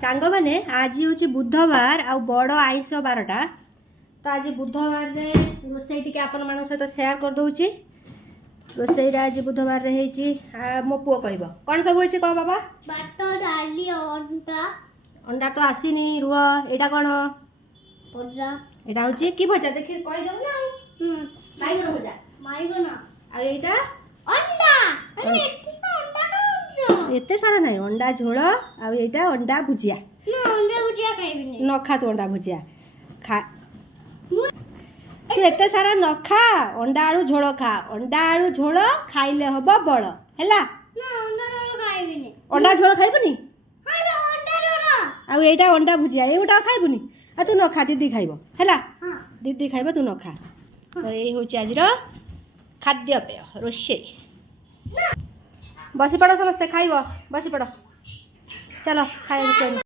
सांग मैंने आज हूँ बुधवार आ बड़ आईस बारटा तो आज बुधवार रोसई टी आपण मान सहित सेयार कर दूची रोसई आज बुधवार मो पुओ कह कौन सब होइछि कह बाबा भात डाली अंडा अंडा तो आसीनी रुह एटा कौन भजा एटा होछि की भजा देखि कहि दउ ना बाइगण भजा बाइगण आ एटा अंडा अरे एते सारा नहीं अंडा झोल आ एटा अंडा भुजिया ना अंडा भुजिया खाइबिनी न खा तू अंडा भुजिया खा तू एते सारा न खा अंडा आलू झोल खा अंडा आलू झोल खाइले हबो बड़ हैला ना अंडा झोल खाइबिनी अंडा झोल खाइबनी हां अंडा झोल आ एटा अंडा भुजिया एटा खाइबनी आ तू न खा दीदी खाइबो हैला हां दीदी खाइबो तू न खा तो ए होची आजिर खाद्य पेय रोषेई बसी पड़ समस्ते खाइब बसी पड़ चलो खाइबा